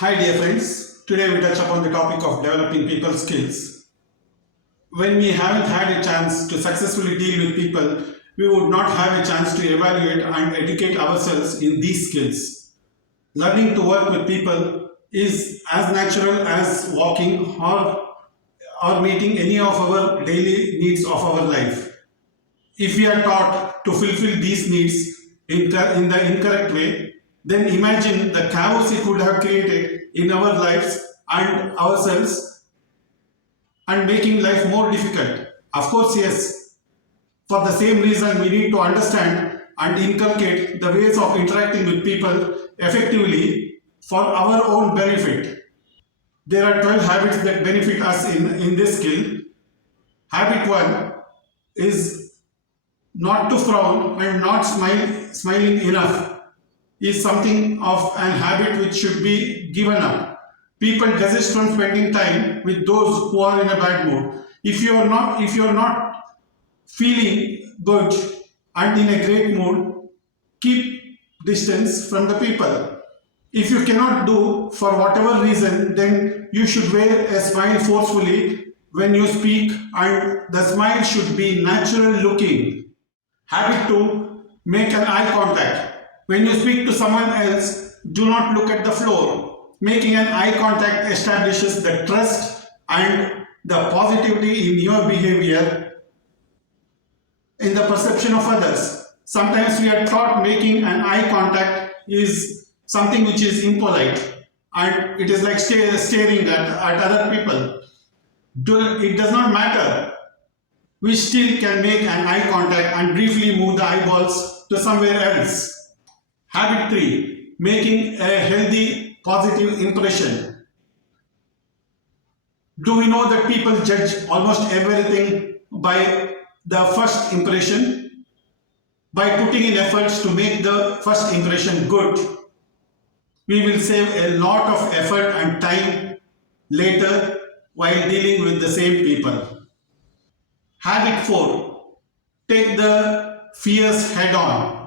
Hi dear friends, today we touch upon the topic of developing people skills. When we haven't had a chance to successfully deal with people, we would not have a chance to evaluate and educate ourselves in these skills. Learning to work with people is as natural as walking or meeting any of our daily needs of our life. If we are taught to fulfill these needs in the incorrect way, then imagine the chaos it would have created in our lives and ourselves and making life more difficult. Of course, yes, for the same reason, we need to understand and inculcate the ways of interacting with people effectively for our own benefit. There are 12 habits that benefit us in this skill. Habit 1 is not to frown and not smiling enough is something of an habit which should be given up. People desist from spending time with those who are in a bad mood. If you are not feeling good and in a great mood, keep distance from the people. If you cannot do for whatever reason, then you should wear a smile forcefully when you speak, and the smile should be natural looking. Habit 2, make an eye contact. When you speak to someone else, do not look at the floor. Making an eye contact establishes the trust and the positivity in your behavior in the perception of others. Sometimes we are taught making an eye contact is something which is impolite and it is like staring at other people. It does not matter. We still can make an eye contact and briefly move the eyeballs to somewhere else. Habit 3, making a healthy, positive impression. Do we know that people judge almost everything by the first impression? By putting in efforts to make the first impression good, we will save a lot of effort and time later while dealing with the same people. Habit 4, take the fears head on.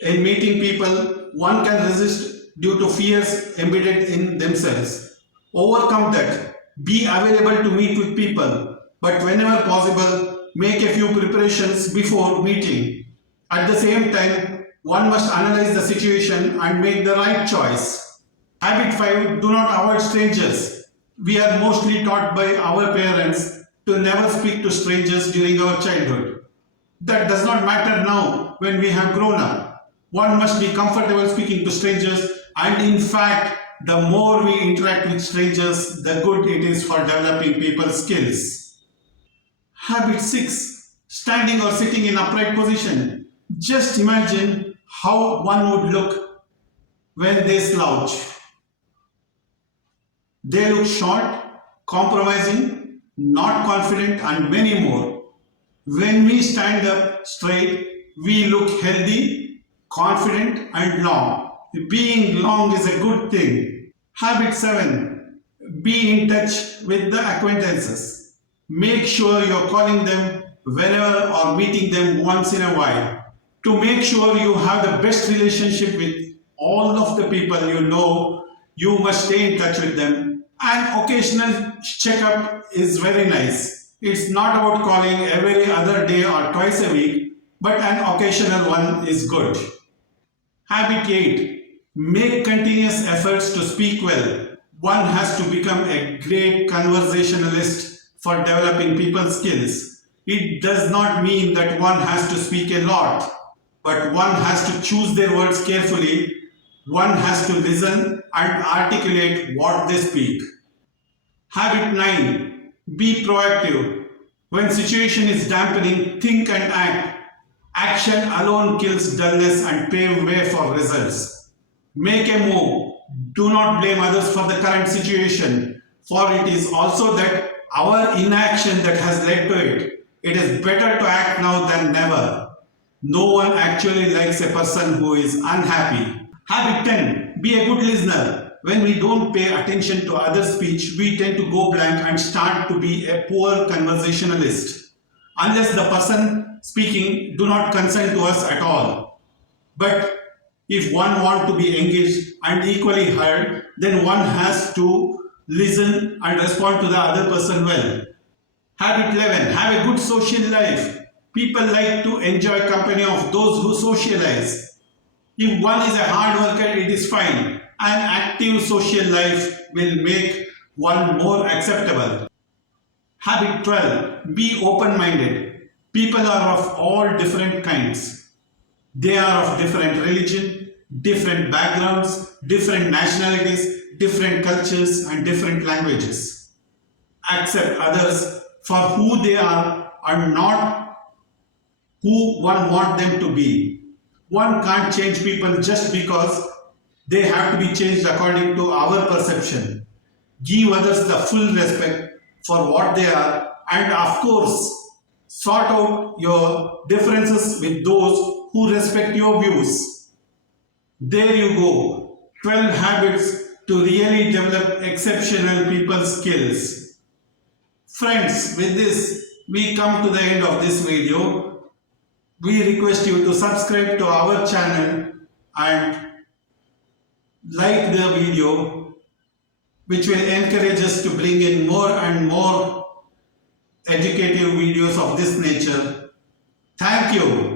In meeting people, one can resist due to fears embedded in themselves. Overcome that. Be available to meet with people, but whenever possible, make a few preparations before meeting. At the same time, one must analyze the situation and make the right choice. Habit 5, do not avoid strangers. We are mostly taught by our parents to never speak to strangers during our childhood. That does not matter now when we have grown up. One must be comfortable speaking to strangers, and in fact, the more we interact with strangers, the good it is for developing people's skills. Habit 6, standing or sitting in upright position. Just imagine how one would look when they slouch. They look short, compromising, not confident, and many more. When we stand up straight, we look healthy, confident, and long. Being long is a good thing. Habit 7, be in touch with the acquaintances. Make sure you're calling them whenever or meeting them once in a while. To make sure you have the best relationship with all of the people you know, you must stay in touch with them. An occasional checkup is very nice. It's not about calling every other day or twice a week, but an occasional one is good. Habit 8, make continuous efforts to speak well. One has to become a great conversationalist for developing people's skills. It does not mean that one has to speak a lot, but one has to choose their words carefully. One has to listen and articulate what they speak. Habit 9, be proactive. When situation is dampening, think and act. Action alone kills dullness and paves way for results. Make a move. Do not blame others for the current situation, for it is also that our inaction that has led to it. It is better to act now than never. No one actually likes a person who is unhappy. Habit 10, be a good listener. When we don't pay attention to others' speech, we tend to go blank and start to be a poor conversationalist. Unless the person speaking do not consent to us at all. But If one wants to be engaged and equally heard, then one has to listen and respond to the other person well. Habit 11. Have a good social life. People like to enjoy company of those who socialize. If one is a hard worker, it is fine. An active social life will make one more acceptable. Habit 12. Be open-minded. People are of all different kinds. They are of different religion, different backgrounds, different nationalities, different cultures and different languages. Accept others for who they are and not who one wants them to be. One can't change people just because they have to be changed according to our perception. Give others the full respect for what they are, and of course, sort out your differences with those who respect your views. There you go, 12 habits to really develop exceptional people skills. Friends, with this, we come to the end of this video. We request you to subscribe to our channel and like the video, which will encourage us to bring in more and more educative videos of this nature. Thank you.